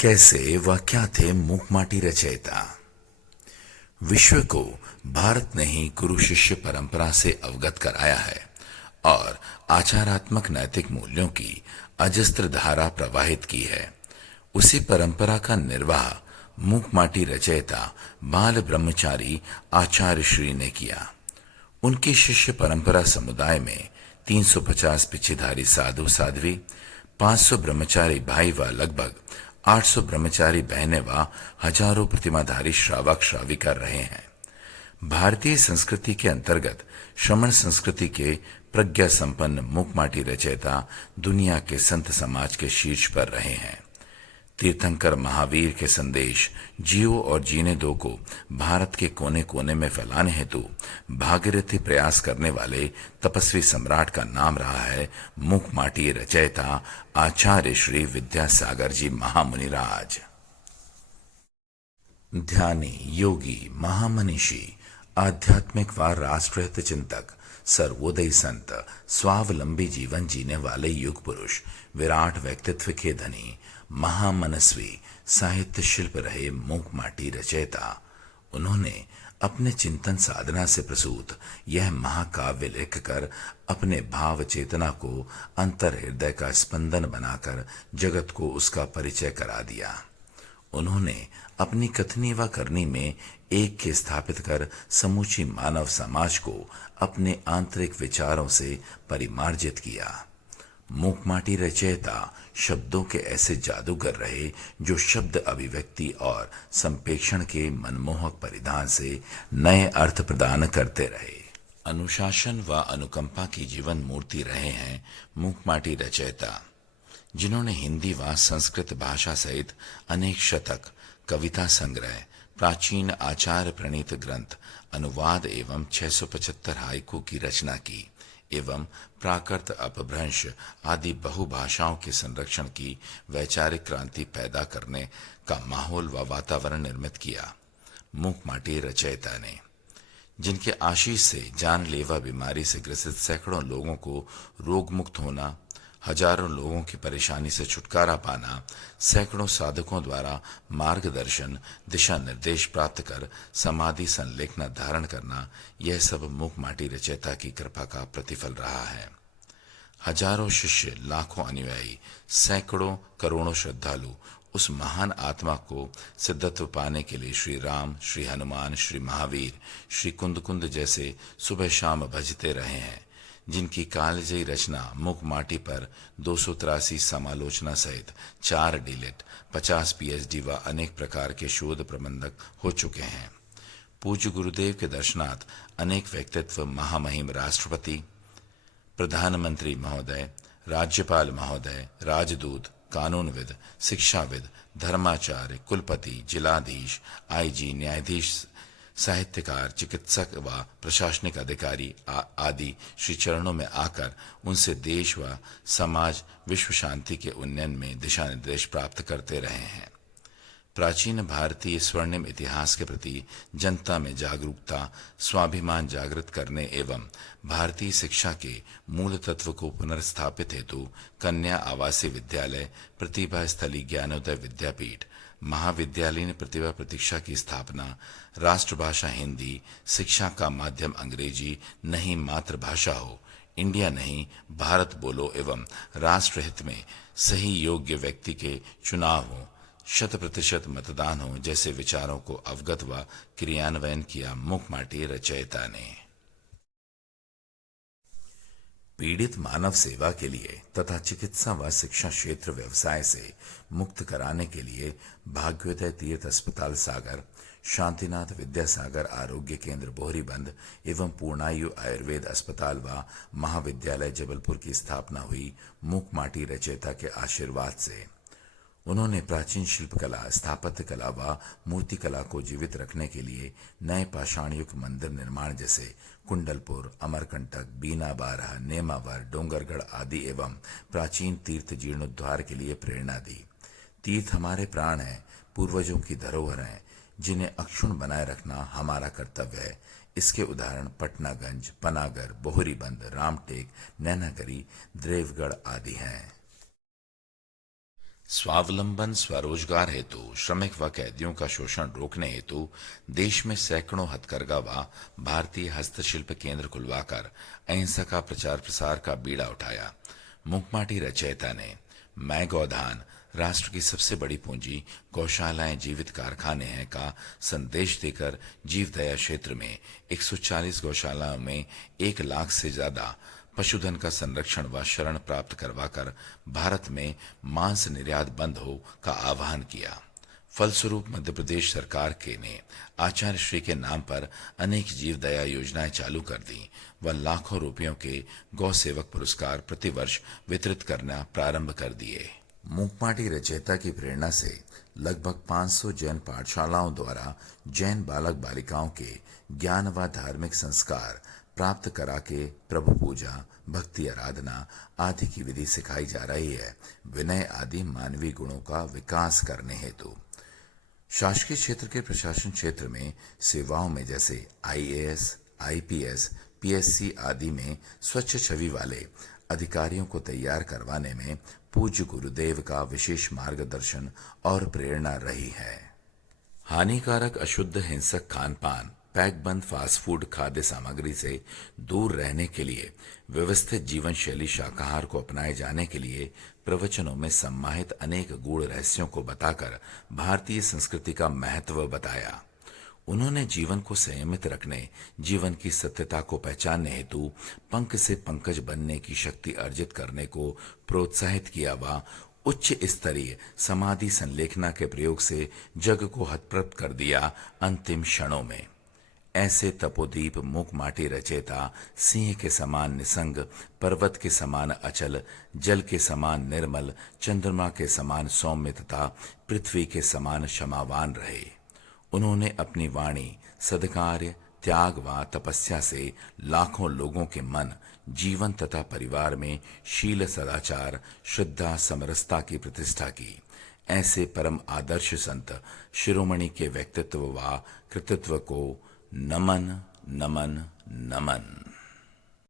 कैसे व क्या थे मूकमाटी रचयिता। विश्व को भारत ने ही गुरु शिष्य परंपरा से अवगत कराया है और आचारात्मक नैतिक मूल्यों की अजस्त्र धारा प्रवाहित की है। उसी परंपरा का निर्वाह मूकमाटी रचयिता बाल ब्रह्मचारी आचार्य श्री ने किया। उनकी शिष्य परंपरा समुदाय में 350 पिछेधारी साधु साध्वी, 500 ब्रह्मचारी भाई व लगभग 800 ब्रह्मचारी बहनें व हजारों प्रतिमाधारी श्रावक श्राविका रहे हैं। भारतीय संस्कृति के अंतर्गत श्रमण संस्कृति के प्रज्ञा संपन्न मूकमाटी रचयिता दुनिया के संत समाज के शीर्ष पर रहे हैं। तीर्थंकर महावीर के संदेश जियो और जीने दो को भारत के कोने कोने में फैलाने हेतु भागीरथी प्रयास करने वाले तपस्वी सम्राट का नाम रहा है मूकमाटी रचयिता आचार्य श्री विद्यासागर जी महामुनिराज। ध्यानी, योगी, महामनीषी, आध्यात्मिक व राष्ट्रहित चिंतक, सर्वोदयी संत, स्वावलंबी जीवन जीने वाले युग पुरुष, विराट व्यक्तित्व के धनी, महामनस्वी, साहित्य शिल्प रहे मूकमाटी रचयिता। उन्होंने अपने चिंतन साधना से प्रसूत यह महाकाव्य लिखकर अपने भाव चेतना को अंतर हृदय का स्पंदन बनाकर जगत को उसका परिचय करा दिया। उन्होंने अपनी कथनी व करनी में एक के स्थापित कर समूची मानव समाज को अपने आंतरिक विचारों से परिमार्जित किया। मूकमाटी रचयिता शब्दों के ऐसे जादूगर रहे जो शब्द अभिव्यक्ति और संप्रेषण के मनमोहक परिधान से नए अर्थ प्रदान करते रहे। अनुशासन व अनुकंपा की जीवन मूर्ति रहे हैं मूकमाटी रचयिता, जिन्होंने हिंदी व संस्कृत भाषा सहित अनेक शतक, कविता संग्रह, प्राचीन आचार्य प्रणीत ग्रंथ, अनुवाद एवं 675 हाइकू की रचना की एवं प्राकृत अपभ्रंश आदि बहुभाषाओं के संरक्षण की वैचारिक क्रांति पैदा करने का माहौल व वातावरण निर्मित किया। मूकमाटी रचयिता ने, जिनके आशीष से जानलेवा बीमारी से ग्रसित सैकड़ों लोगों को रोग मुक्त होना, हजारों लोगों की परेशानी से छुटकारा पाना, सैकड़ों साधकों द्वारा मार्गदर्शन दिशा निर्देश प्राप्त कर समाधि संलेखना धारण करना, यह सब मूकमाटी रचयिता की कृपा का प्रतिफल रहा है। हजारों शिष्य, लाखों अनुयायी, सैकड़ों करोड़ों श्रद्धालु उस महान आत्मा को सिद्धत्व पाने के लिए श्री राम, श्री हनुमान, श्री महावीर, श्री कुंद कुंद जैसे सुबह शाम भजते रहे हैं, जिनकी कालजयी रचना मूकमाटी पर 283 समालोचना सहित 4 डीलिट, 50 पीएचडी व अनेक प्रकार के शोध प्रबंधक हो चुके हैं। पूज्य गुरुदेव के दर्शनार्थ अनेक व्यक्तित्व, महामहिम राष्ट्रपति, प्रधानमंत्री महोदय, राज्यपाल महोदय, राजदूत, कानूनविद, शिक्षाविद, धर्माचार्य, कुलपति, जिलाधीश, आईजी, न्यायाधीश, साहित्यकार, चिकित्सक व प्रशासनिक अधिकारी आदि श्री चरणों में आकर उनसे देश व समाज विश्व शांति के उन्नयन में दिशा निर्देश प्राप्त करते रहे हैं। प्राचीन भारतीय स्वर्णिम इतिहास के प्रति जनता में जागरूकता, स्वाभिमान जागृत करने एवं भारतीय शिक्षा के मूल तत्व को पुनर्स्थापित हेतु कन्या आवासीय विद्यालय, प्रतिभा स्थली ज्ञानोदय विद्यापीठ, महाविद्यालयीन प्रतिभा प्रतीक्षा की स्थापना, राष्ट्रभाषा हिंदी, शिक्षा का माध्यम अंग्रेजी नहीं मातृभाषा हो, इंडिया नहीं भारत बोलो एवं राष्ट्रहित में सही योग्य व्यक्ति के चुनाव हो, 100% मतदान हो जैसे विचारों को अवगत व क्रियान्वयन किया मूकमाटी रचयिता ने। पीड़ित मानव सेवा के लिए तथा चिकित्सा व शिक्षा क्षेत्र व्यवसाय से मुक्त कराने के लिए भाग्योदय तीर्थ अस्पताल सागर, शांतिनाथ विद्यासागर आरोग्य केंद्र बोहरीबंद एवं पूर्णायु आयुर्वेद अस्पताल व महाविद्यालय जबलपुर की स्थापना हुई मूकमाटी रचयिता के आशीर्वाद से। उन्होंने प्राचीन शिल्पकला, स्थापत्य कला व मूर्ति कला को जीवित रखने के लिए नए पाषाणयुक्त मंदिर निर्माण जैसे कुंडलपुर, अमरकंटक, बीना बारह, नेमावर, डोंगरगढ़ आदि एवं प्राचीन तीर्थ जीर्णोद्धार के लिए प्रेरणा दी। तीर्थ हमारे प्राण हैं, पूर्वजों की धरोहर हैं, जिन्हें अक्षुण बनाए रखना हमारा कर्तव्य है। इसके उदाहरण पटनागंज, पनागर, बोहरीबंद, रामटेक, नैनागरी, देवगढ़ आदि हैं। स्वावलंबन स्वरोजगार हेतु श्रमिक व कैदियों का शोषण रोकने हेतु देश में सैकड़ों हथकरघा व भारतीय हस्तशिल्प केंद्र खुलवाकर अहिंसा का प्रचार प्रसार का बीड़ा उठाया। मुखमाटी रचयिता ने मैं गौधान राष्ट्र की सबसे बड़ी पूंजी गौशालाएं जीवित कारखाने हैं का संदेश देकर जीवदया क्षेत्र में 140 गौशालाओं में 1 लाख से ज्यादा पशुधन का संरक्षण व शरण प्राप्त करवाकर भारत में मांस निर्यात बंद हो का आह्वान किया। फलस्वरूप मध्य प्रदेश सरकार के ने आचार्य श्री के नाम पर अनेक जीवदया योजनाएं चालू कर दी व लाखों रुपयों के गौ सेवक पुरस्कार प्रतिवर्ष वितरित करना प्रारंभ कर दिए। मूकमाटी रचयिता की प्रेरणा से लगभग 500 जैन पाठशालाओं द्वारा जैन बालक बालिकाओं के ज्ञान व धार्मिक संस्कार प्राप्त करा के प्रभु पूजा, भक्ति आराधना आदि की विधि सिखाई जा रही है, विनय आदि मानवीय गुणों का विकास करने हेतु। शासकीय क्षेत्र के प्रशासन क्षेत्र में सेवाओं में जैसे आईएएस, आईपीएस, पीएससी आदि में स्वच्छ छवि वाले अधिकारियों को तैयार करवाने में पूज्य गुरुदेव का विशेष मार्गदर्शन और प्रेरणा रही है। हानिकारक अशुद्ध हिंसक खान पान, पैक बंद फास्ट फूड खाद्य सामग्री से दूर रहने के लिए व्यवस्थित जीवन शैली शाकाहार को अपनाए जाने के लिए प्रवचनों में सम्माहित अनेक गूढ़ रहस्यों को बताकर भारतीय संस्कृति का महत्व बताया। उन्होंने जीवन को संयमित रखने, जीवन की सत्यता को पहचानने हेतु पंख से पंकज बनने की शक्ति अर्जित करने को प्रोत्साहित किया व उच्च स्तरीय समाधि संलेखना के प्रयोग से जग को हतप्रभ कर दिया। अंतिम क्षणों में ऐसे तपोदीप मूकमाटी रचयिता सिंह के समान निसंग, पर्वत के समान अचल, जल के समान निर्मल, चंद्रमा के समान सौम्य तथा पृथ्वी के समान क्षमावान रहे। उन्होंने अपनी वाणी, सद्कार्य, त्याग व तपस्या से लाखों लोगों के मन, जीवन तथा परिवार में शील, सदाचार, श्रद्धा, समरसता की प्रतिष्ठा की। ऐसे परम आदर्श संत शिरोमणि के व्यक्तित्व व कृतित्व को नमन नमन नमन।